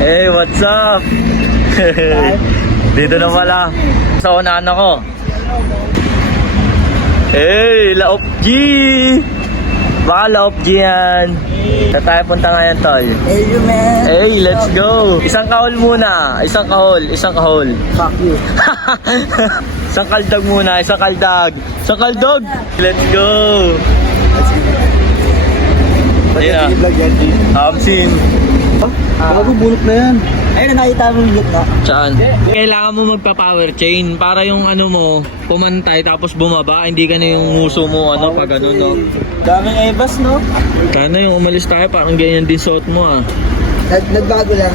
Hey, what's up? Dito na pala. Sa unahan ako. Hey, Laop G! Baka Laop G yan. Saan tayo punta ngayon, tol? Hey, you man. Hey, let's go! Isang kahol muna. Isang kahol. Isang kahol. Fuck you. Isang kaldag muna. Isang kaldag. Isang kaldag! Let's go! Ayun na. Scene. Bago bulok na yan. Ayun na, nakita mo yung look na. Saan? Kailangan mo magpa-power chain para yung ano mo, pumantay tapos bumaba, hindi ka na yung muso mo ano pag ano no. Daming ebas, no? Sana yung umalis tayo parang ganyan din suot mo ah. Nagbago lang.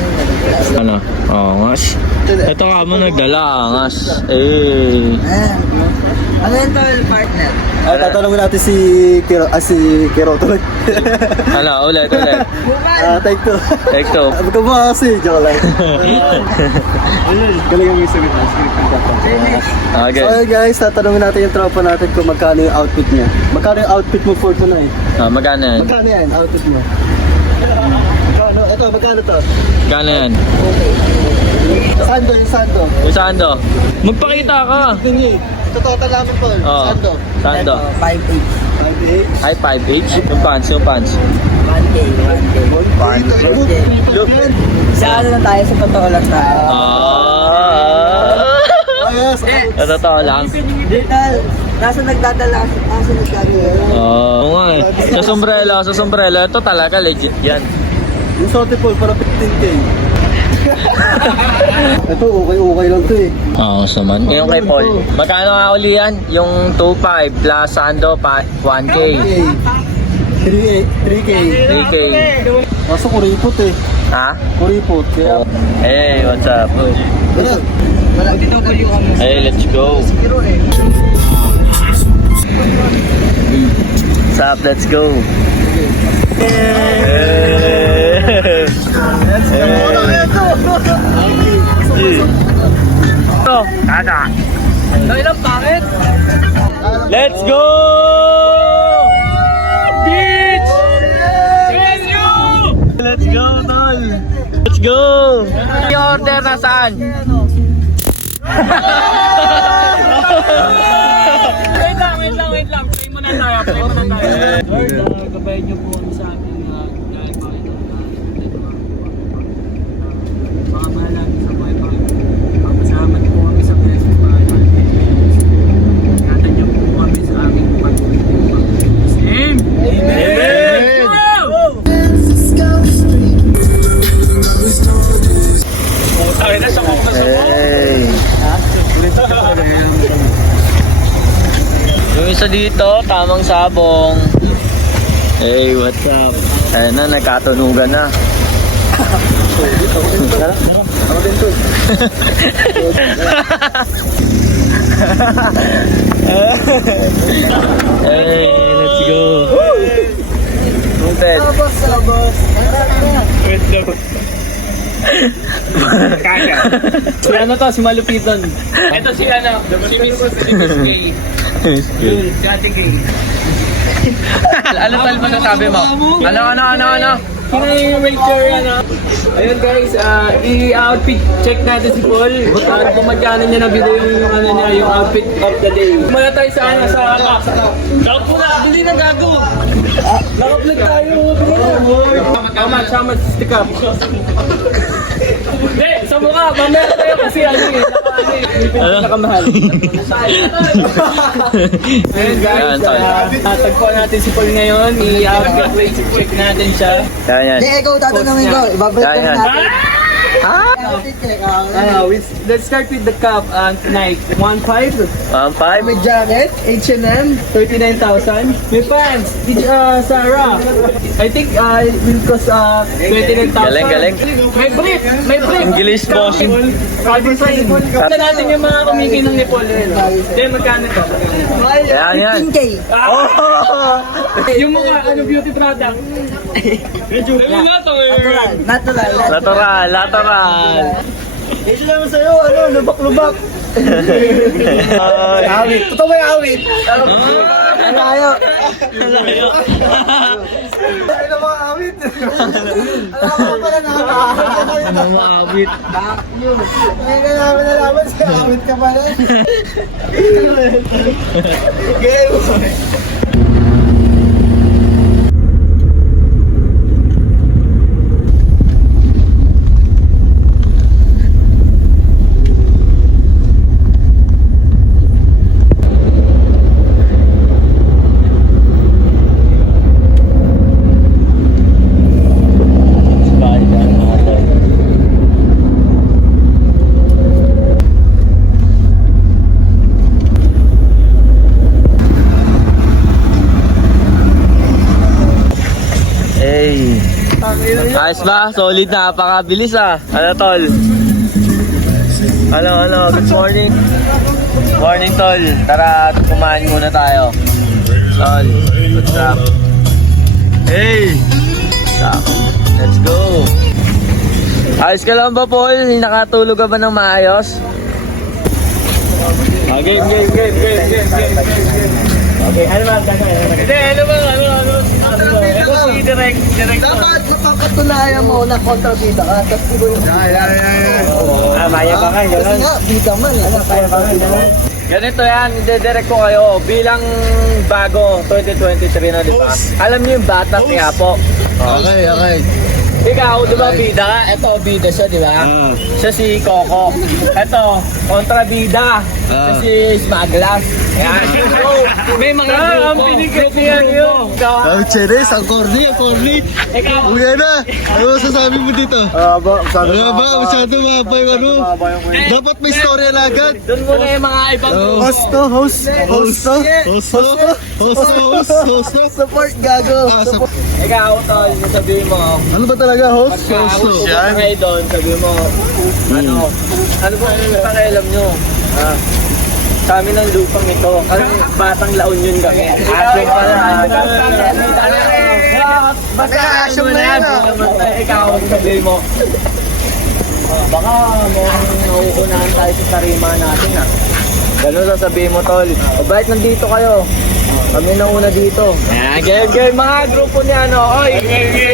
Ano? Angas. Ito ka mo nagdala, angas. Eh. Ayan. Ano yun, tol, partner? Tatanungin natin si Kiro tuloy. Ano? Ulit. Take two. Take two. Ikaw ba kasi? Joke lang. Galing ang isang ito. Okay. So guys, tatanungin natin yung tropa natin kung magkano yung outfit niya. Magkano yung outfit mo for tonight? Magkano yan? Magkano yan, outfit mo? Magkano? Ito, magkano to? Magkano yan? Sando, yung sando. Kung saan to? Magpakita ka! Tingin. Total namin po. Oo. Sando. Saan to? 5'8". Ay, 5H? Yung pants, yung pants. 1K. Look. Sa ano lang tayo, sa totoo lang tayo. Yes. Sa totoo lang. Digital, nasa nagdadala, nasa nagdadala. Oo nga eh. Sa sombrero, ito talaga legit yan. Yung Sotipol para 15K. Ito, okay lang to eh. Oo, naman. Yung kay Paul. Magkano nga uli yan? Yung 2.5 plus Sando 1K. 3K. 3K. Kaso kuripot eh. Ha? Kuripot. Kaya... Hey, what's up? Ano? Hey, let's go. What's up? Let's go. Let's go! Beach! Let's go! Let's go, tol! Let's go! I-order na saan? Wait lang. Play mo na tayo. Lord, gabayan niyo po kami sa amin dahil Panginoon na baka mahalagi sa buhay Panginoon. Papasalamat po kami sa blessing Panginoon. Ingatan niyo po kami sa aming pag-ibig. Amen! Amen! Putay na siya kung Hey! yung isa dito, tamang sabong. Hey, what's up? Ayun na, nagkatunugan na. Ako din to. Hey, let's go. Punted. Boss. Si ano to, si Malupiton. Ito si ano, si Miss Gay. Yun, si Ate Gay. Ano tal masasabi mo? Ano? Sino yung waiter, ano? Ayun guys, i-outfit check natin si Paul. At kung magkano niya nabili yung ano niya, yung outfit of the day. Mula tayo sa ano, sa Daw po na, bili na gago! Naka-vlog tayo, bili na! How much stick up? Hindi, sa mukha, mamaya tayo kasi ano eh, nakamahal. Ayun guys, tagpuan natin si Paul ngayon, i-outfit check natin siya. Yan. Hindi, ikaw tatanungin ko. Ibabalik ka natin. Let's start with the cup tonight. 1.5. 1.5? May jacket, H&M, 39,000. May pants, Sarah. I think it will cost 29,000. Galing. May brief. English boss. Calvin Klein. Kaya natin yung mga kumikinang ni Paul. Then magkano to? Yan. 15K. Yung mga beauty product. Natural. Ito naman sa'yo, lubak-lubak. Awit. Totoo ba yung awit? Alayo. Ano mga awit? Alam ko pala na. Ano maabit? Hindi ka namin nalaman, siya ka pa rin. Game boy. Hey. Ayos ba? Solid na. Napakabilis ah. Ano tol? Ano? Good morning. Morning tol. Tara, kumain muna tayo. Tol, what's up? Hey! Let's go! Ayos ka lang ba, Paul? Nakatulog ka ba ng maayos? Game. Okay, ano ba? Hindi, ano ba? Ito si direct. Dapat mapapatunayan mo na kontrabida ka, tapos iba yung... Maya pa kayo, Kasi nga, bida man eh. Kaya pa nga, Ganito yan, i-direct ko kayo bilang bago 2023 na, di ba? Alam niyo yung bata kaya po. Okay. Ikaw, di ba bida ka? Ito, bida siya, di ba? Siya si Coco. Ito, kontrabida. Siya si Smaglas. Yan. So, may mga grupo. Ang binigay niya yun. Ang Cheres, ang corny. Ikaw. Uwi na. Ano masasabi mo dito? Masyado mahaba yung ano. Dapat may story agad. Doon muna yung mga ibang grupo. Host. support gago. Ikaw, tol, sabihin mo. Ano ba talaga, host? Pagka-host kayo doon, sabihin mo, ano ba yung pakialam nyo? Sa amin ang lupang ito. Kasi batang laon yun kami. Asyong pala. Basta asyong na yan Ikaw, sabihin mo. Baka mukhang nauunahan tayo sa tarima natin ah. Ganun sasabihin mo, tol. Bakit nandito kayo? Kami na una dito. Game. Mga grupo ni ano. Oy,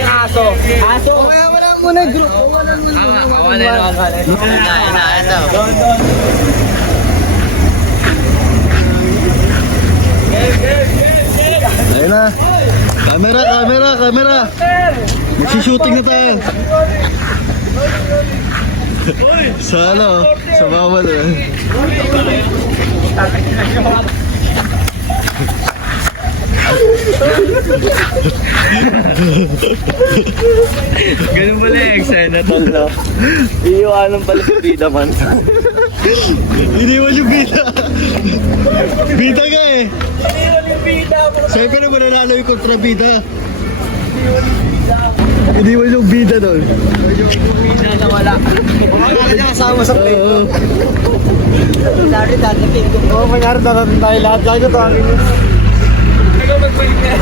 aso. Wala muna group. Wala. Doon. Ayun na. Camera. Magsishooting na tayo. Sa ano? Sa bawal eh. Ganun pala yung eksena, tol, no? Iiwanan pala si Bida man. Iniwan yung bida. Bida ka eh. Iniwan yung Bida, bro. Siyempre na mananalo yung kontrabida. Iniwan yung bida doon. Bida na wala. Wala niya kasama sa play. Oo. Lari dadating ko. Oo, kanyari darating tayo lahat. Lagi ito akin yun. Ikaw mag-balik na.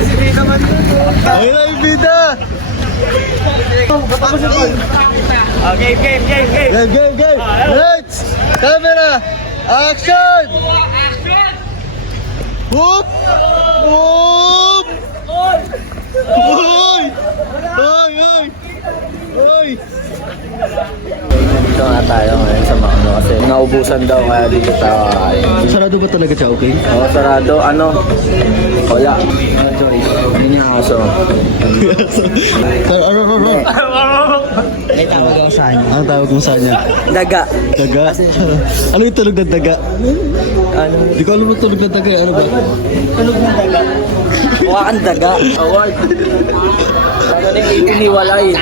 Si Bida man yun. Ayun na yung bida. Okay, game. Game. Lights. Camera. Action. Whoop. Hoy. Dito nga tayo ngayon sa Macno kasi naubusan daw kaya dito tayo kakain. Sarado ba talaga siya, okay? Oo, sarado. Ano? Wala. Yun yung aso. Ay, tawag ako sa kanya. Ang tawag mo sa kanya? Daga. Daga? Ano yung tulog ng daga? Ano? Di ko alam yung tulog ng daga. Ano ba? Tulog ng daga. Mukha kang daga. Award. Ano na yung iniwalay.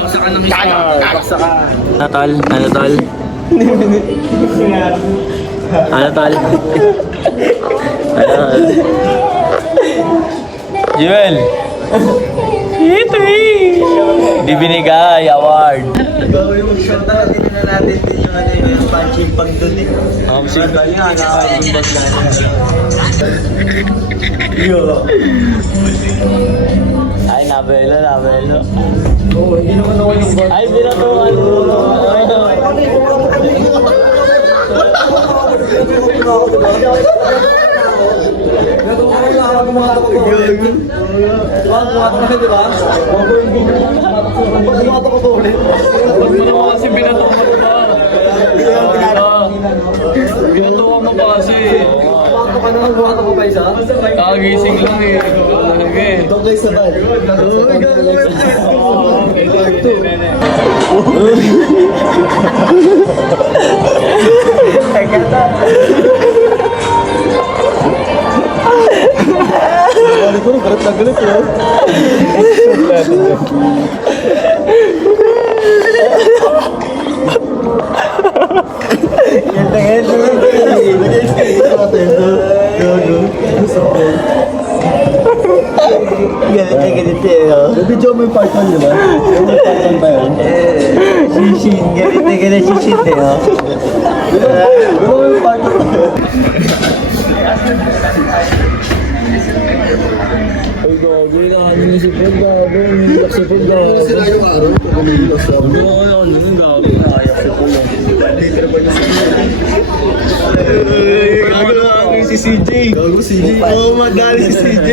Baksa ka ng star. Baksa ka. Ano tol? Jewel! Ito Di binigay, award. Gawin mo shot na, hindi na natin din yung ano yung punching pag doon eh. Sige, yan, yung Ay, nabelo. Oo, hindi naman ako yung bag. Ay, binatuan mo. Huwag mo naman kasi binatuwa mo ba? Binatuwa mo ba kasi? Kagising lang eh. Talaga eh. Okay, sabay. Galit ko, galit na galit yun. Galit eh. Video mo yung part 1, di ba? Yung part 1 ba yun? Sishin. Galit sishin eh. Di ba yung part 1? Ay, gago. Ano yung sipon, gago. Umiiyak sipon, gago. Sila yung araw, pag umiilos sa Ano, gago. Nakayak sipon lang. Gago na kami si CJ. Gago si CJ. Oo, madali si CJ.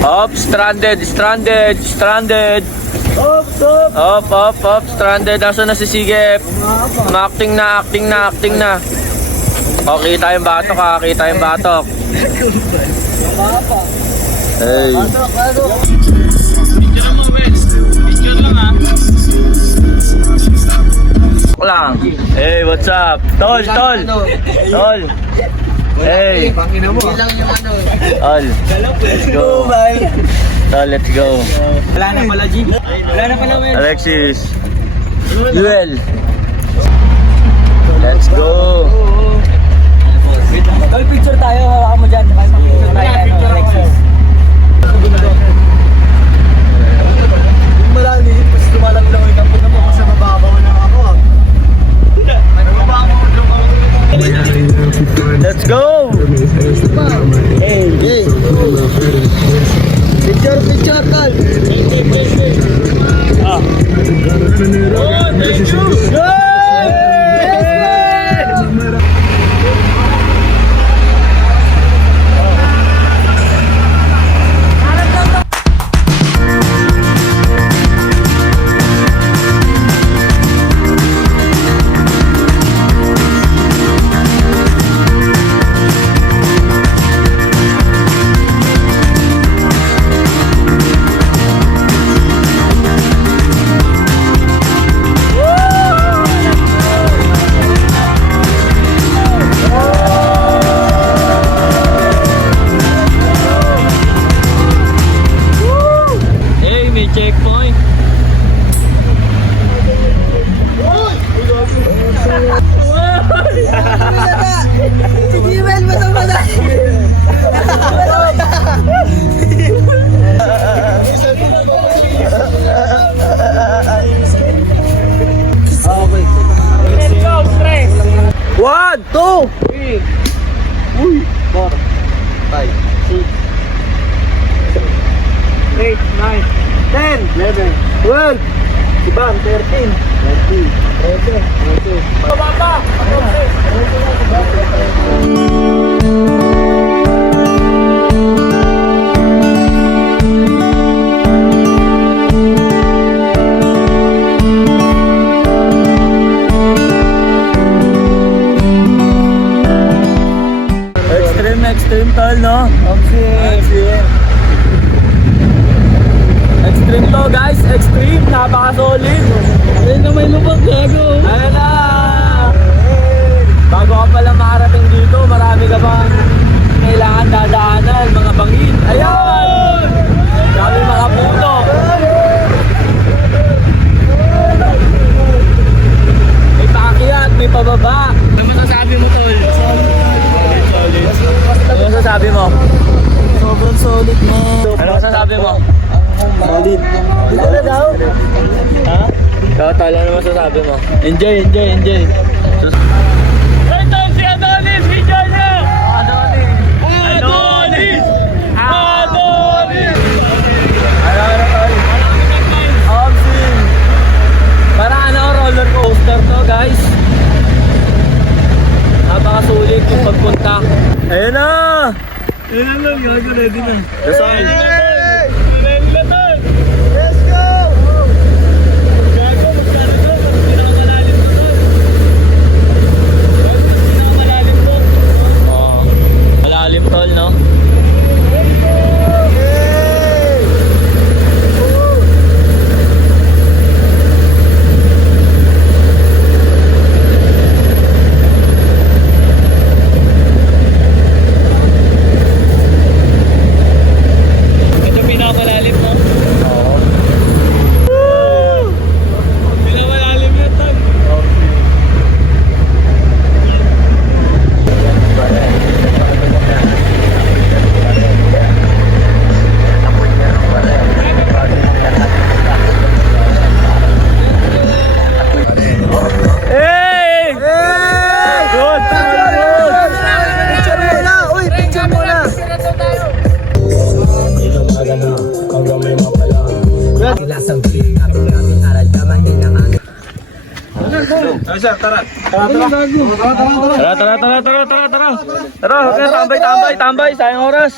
Up, stranded. Up, stranded. Nasaan na si Sigep? Acting na. O, kita yung batok, Hey. lang. Hey, what's up? Tol. Hey. Tol. Let's go. Tol, let's go. Wala na pala, G. Wala na pala, Will. Alexis. Duel. Let's go. Tol, picture tayo. Hawakan mo dyan. Picture tayo, Alexis. Yung malalim, kasi lumalang lang yung kampo na mo kasi mababaw na ako. Let's go. Hey, hey. Picture, Tol. Checkpoint. Sige, Will. Basta. One, two. 8, 9, 10, 11, 12, Ibang, 13, 14, Extreme tol, no? Extreme to, guys. Extreme. Napaka-solid. Ayun na may lubog, gago. Ayun na. Bago ka pala makarating dito, marami ka bang kailangan dadaanan, mga bangin. Ayun! Dami mga puno. May paakyat, may pababa. Ano masasabi mo, tol? Solid. Ano masasabi mo? Sobrang solid, man. Ano masasabi mo? Solid. Dito na daw. Ha? Ikaw, tol, ano masasabi mo? Enjoy. Ito si Adonis! Video niya! Adonis! Ano, tol? Para roller coaster to, guys. Yun lang, gago, ready na. Dasal. Ready na to. Let's go! Gago, magkano to? Pinakamalalim to to. Pinakamalalim to. Oo. Malalim tol, no? Ito pinakamalalim to. Oo. Pinakamalalim yun to. Hey! Good! Picture muna! Uy, picture muna! Tara, tambay, sayang oras.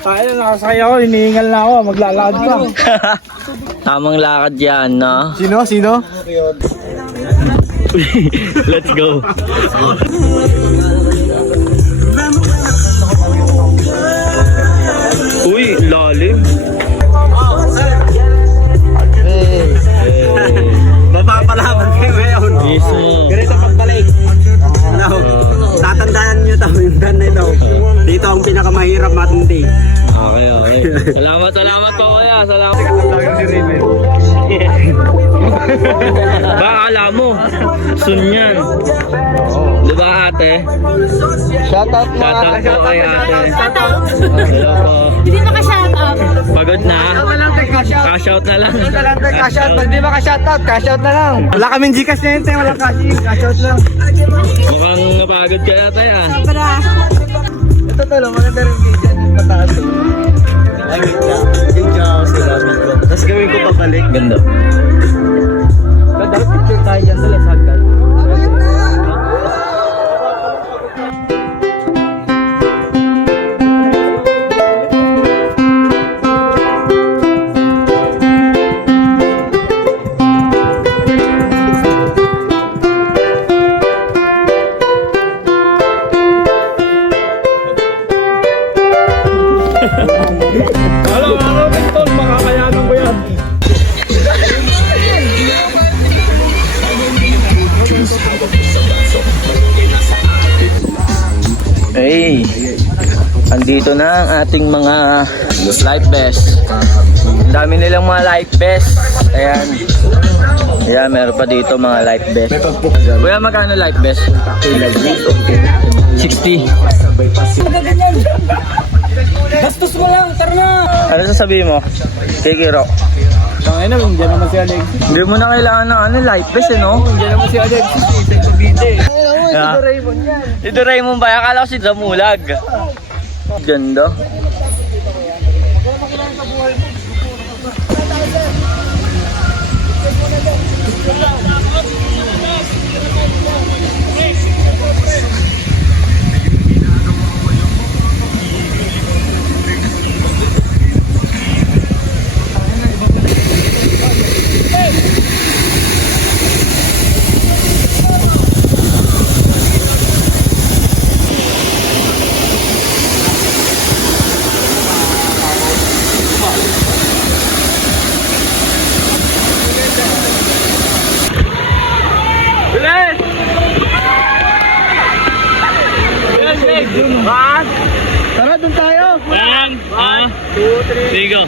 Tayo, nakasakay ako, hinihingal na ako, maglalakad pa. Tamang lakad yan, no? Sino? Let's go. Uy, lalim. Mapapalaban kayo ngayon. Mismo. Ganito pagbalik. No, tatandaan nyo ito, yung gun na ito. Dito ang pinakamahirap matindi. Okay. Salamat po kuya. Salamat. Ba, akala mo, sun yan. Di ba ate? Shoutout mo Shoutout po kay ate. Shoutout. Hello po. Hindi maka-shoutout. Pagod na? Cash out na lang. Cash out, pag di ba ka-shoutout, cash out na lang. Wala kaming Gcash na yun, walang cash out lang. Mukhang napagod ka yata yan. Sobra. Ito talo, maganda rin kayo dyan. Pataas to. Ay, wait lang. Yung house ko namin ko. Tapos gawin ko pabalik. Ganda. Dapat picture tayo dyan sa Lasagad. Halo, Victor, makakayanan ko yan. Hey, andito na ang ating mga life vest. Ang dami nilang mga life vest. Ayan. Ayan, meron pa dito mga life vest. Kuya, magkano life vest? 60. Gastos mo lang, tara na! Ano sasabihin mo? Kay Kiro? Tangay na, hindi naman si Alex. Hindi mo na kailangan ng life vest eh, no? Hindi naman si Alex. Isang pabide. Yeah. Si Doraemon ba? Akala ko si Damulag. Ganda. Bilis! One! Tara, dun tayo! 1, 2, 3, go!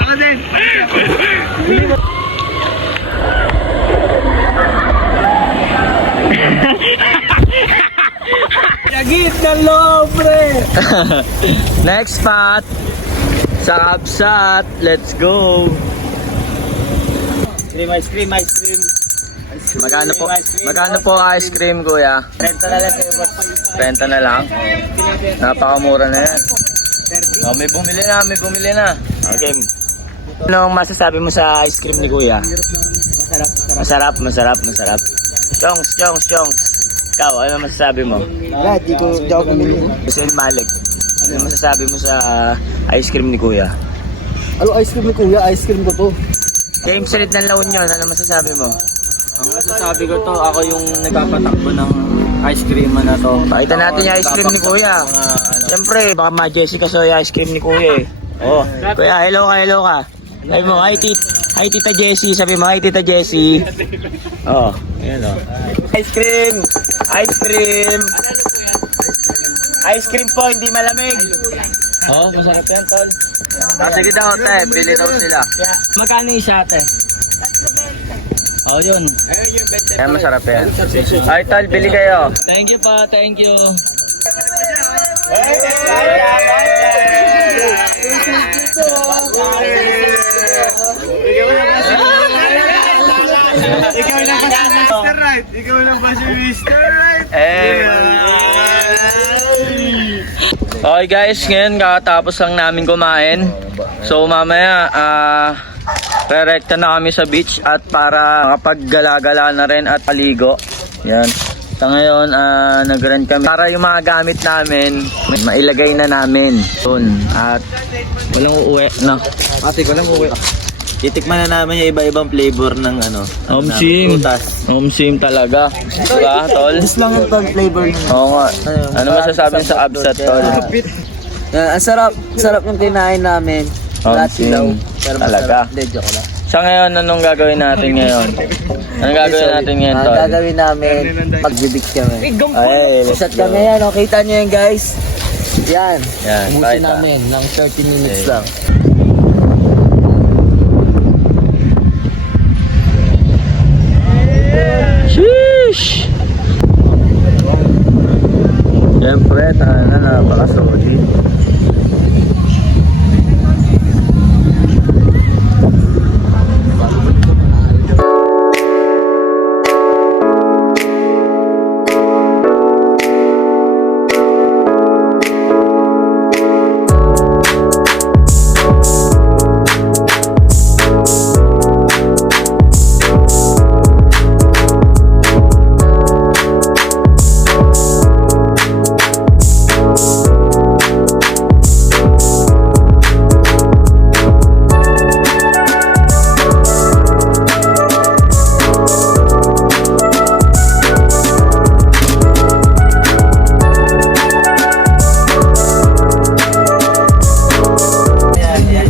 Ako din! Yagit ng loob, pre! Next spot. Sa Kabsat. Let's go. Ice cream. Magkano po ice cream, kuya? Renta na lang sa'yo, boss. Renta na lang. Napakamura na yan. Oh, may bumili na. Okay. Anong masasabi mo sa ice cream ni kuya? Masarap. Chongs. Ikaw, ano masasabi mo? Di ako bumili. Hussein Malik, ano masasabi mo sa ice cream ni Kuya? Ano ice cream ni Kuya? Ice cream ko to. James Reed ng La Union, ano masasabi mo? Ang masasabi ko to, ako yung nagpapatakbo ng ice cream na to. Pakita natin yung ice cream ni Kuya. Siyempre, baka ma-Jessica so yung ice cream ni Kuya eh. Oh, Kuya, hello ka. Sabi mo, hi Tita Jessie. Sabi mo, hi Tita Jessie. Oh, ayan oh. Ice cream po, hindi malamig. Oh, masarap yan, tol. Sige daw, te. Bili daw sila. Magkano isa, te? Oh, yun. Kaya masarap yan. Ay, tol, bili kayo. Thank you po, thank you. Ikaw lang ba si Mr. Right? Okay guys, ngayon kakatapos lang namin kumain. So mamaya, rerekta na kami sa beach at para makapaggala-gala na rin at paligo. Yan. Sa ngayon, nag-rent kami para yung mga gamit namin, mailagay na namin. Yun. At walang uuwi, no? Ate ko lang uwi. Titikman na namin yung iba-ibang flavor ng Omsim. prutas. Omsim talaga. Diba, tol? Gusto lang yung flavor ng Oo nga. Ano masasabi sa absat, tol? Ang sarap ng kinain namin. Omsim. Talaga. Hindi, joke lang. Sa ngayon, anong gagawin natin ngayon? Anong gagawin natin ngayon, Ang tol? gagawin namin, magbibig kami. Ay, let's Shot kami yan, oh. Kita nyo yan, guys. Yan. Yan, Umusin pakita. namin ng 30 minutes Okay. lang. Sheesh! Siyempre, napaka-solid.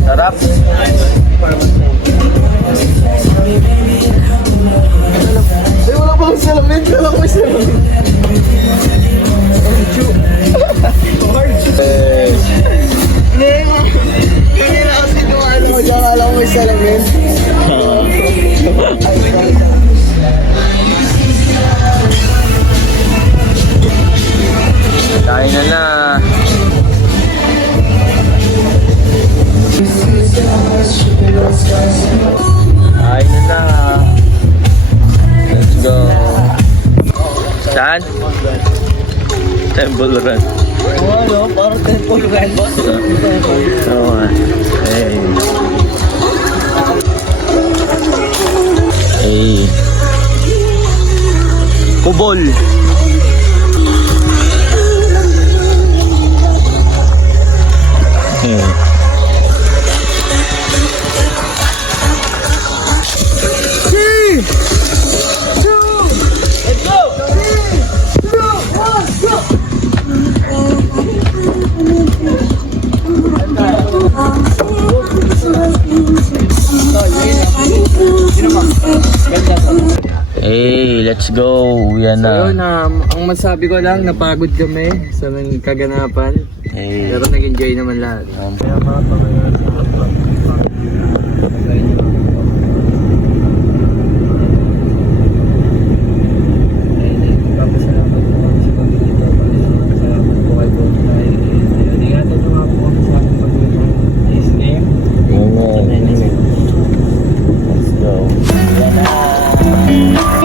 Sarap. Wala pa akong salamin. Kanina kasi dumaan mo dyan, alam mo may salamin. Kain na. Kain na. Let's go. Saan? Temple Run. Ano, parang temple run. Oo nga. Hey. Kubol. Hey, let's go. Yan So yun, na. ang masabi ko lang, napagod kami sa mga kaganapan. Hey. Pero nag-enjoy naman lahat. Let's go. Yan na.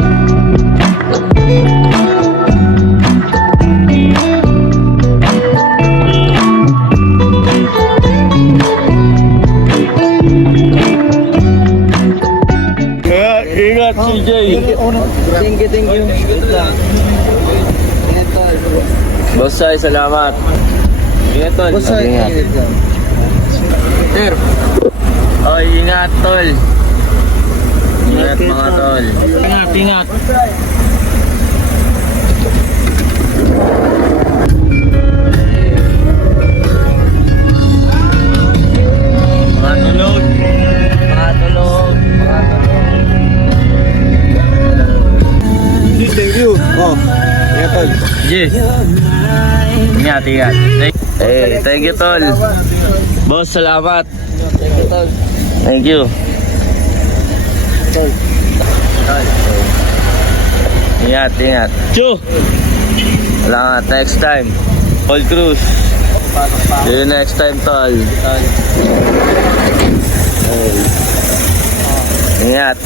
Jay. Thank you. Wait lang. Boss Sai, salamat. Ingat, tol. Boss, Ingat. ingat lang. Sir. Oy, ingat, tol. Ingat, mga tol. Ingat, ingat. Mga tulog. Mga tulog. Mga tulog. Thank you. Oh, ingat tol. Jay. Ingat, ingat. Thank you, tol. Boss, salamat. Thank you. Ingat, ingat. Chu! Salamat. Next time. All cruise. See you next time, tol. Ingat.